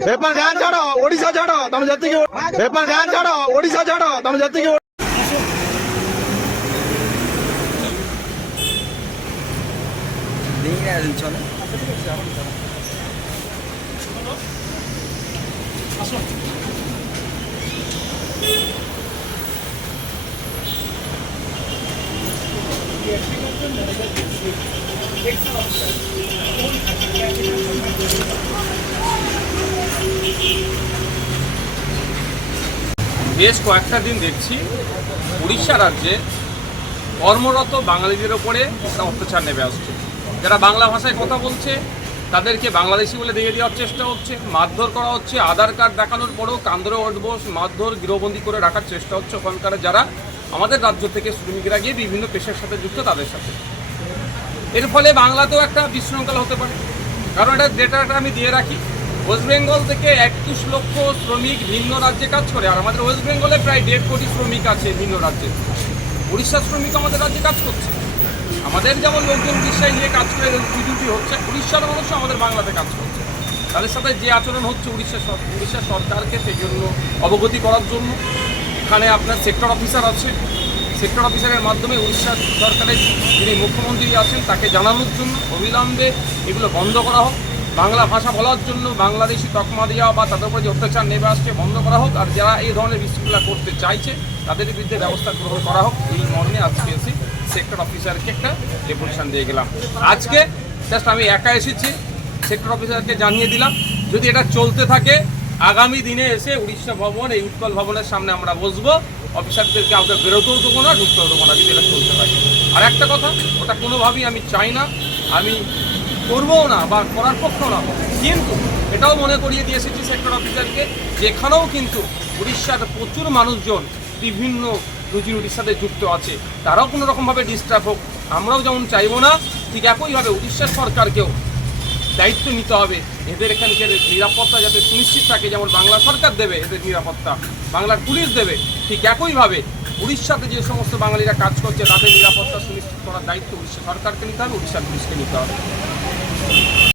paper ધ્યાન છાડો ઓડિશા છાડો તમે જતી પેપર ધ્યાન છાડો ઓડિશા છાડો તમે જતી বেশ কয়েকটা দিন দেখছি উড়িষ্যা রাজ্যে কর্মরত বাঙালিদের ওপরে একটা অত্যাচার নেমে আসছে যারা বাংলা ভাষায় কথা বলছে তাদেরকে বাংলাদেশি বলে দেখে দেওয়ার চেষ্টা হচ্ছে মারধর করা হচ্ছে আধার কার্ড দেখানোর পরেও কান্দরে অডবোস মারধর গৃহবন্দী করে রাখার চেষ্টা হচ্ছে ওখানকার যারা আমাদের রাজ্য থেকে শ্রমিকরা গিয়ে বিভিন্ন পেশার সাথে যুক্ত তাদের সাথে এর ফলে বাংলাতেও একটা বিশৃঙ্খলা হতে পারে কারণ এটা ডেটাটা আমি দিয়ে রাখি ওয়েস্ট বেঙ্গল থেকে একত্রিশ লক্ষ শ্রমিক ভিন্ন রাজ্যে কাজ করে আর আমাদের ওয়েস্ট বেঙ্গলে প্রায় দেড় কোটি শ্রমিক আছে ভিন্ন রাজ্যে উড়িষ্যার শ্রমিক আমাদের রাজ্যে কাজ করছে আমাদের যেমন লোকজন বিশ্বাস নিয়ে কাজ করে বিজুটি হচ্ছে উড়িষ্যার মানুষও আমাদের বাংলাতে কাজ করছে তাদের সাথে যে আচরণ হচ্ছে উড়িষ্যা উড়িষ্যা সরকারকে সেই জন্য অবগতি করার জন্য এখানে আপনার সেক্টর অফিসার আছে সেক্টর অফিসারের মাধ্যমে উড়িষ্যা সরকারের যিনি মুখ্যমন্ত্রী আছেন তাকে জানানোর জন্য অবিলম্বে এগুলো বন্ধ করা হোক বাংলা ভাষা বলার জন্য বাংলাদেশি তকমা দেওয়া বা তাদের উপরে যে অত্যাচার নেমে আসছে বন্ধ করা হোক আর যারা এই ধরনের বিশৃঙ্খলা করতে চাইছে তাদের বিরুদ্ধে ব্যবস্থা গ্রহণ করা হোক এই মর্মে আজকে এসে সেক্টর অফিসারকে একটা ডেপুটেশন দিয়ে গেলাম আজকে জাস্ট আমি একা এসেছি সেক্টর অফিসারকে জানিয়ে দিলাম যদি এটা চলতে থাকে আগামী দিনে এসে উড়িষ্যা ভবন এই উৎকল ভবনের সামনে আমরা বসবো অফিসারদেরকে আমাদের বেরোতেও দেবো না ঢুকতেও দেবো না যদি এটা চলতে পারি আর একটা কথা ওটা কোনোভাবেই আমি চাই না আমি করবো না বা করার পক্ষেও না কিন্তু এটাও মনে করিয়ে দিয়ে এসেছি সেক্টর অফিসারকে যেখানেও কিন্তু উড়িষ্যার প্রচুর মানুষজন বিভিন্ন রুজি রুটির সাথে যুক্ত আছে তারাও কোনো রকমভাবে ডিস্টার্ব হোক আমরাও যেমন চাইবো না ঠিক একইভাবে উড়িষ্যার সরকারকেও দায়িত্ব নিতে হবে এদের এখানকার নিরাপত্তা যাতে সুনিশ্চিত থাকে যেমন বাংলা সরকার দেবে এদের নিরাপত্তা বাংলার পুলিশ দেবে ঠিক একইভাবে উড়িষ্যাতে যে সমস্ত বাঙালিরা কাজ করছে তাদের নিরাপত্তা সুনিশ্চিত করার দায়িত্ব উড়িষ্যা সরকারকে নিতে হবে উড়িষ্যার পুলিশকে নিতে হবে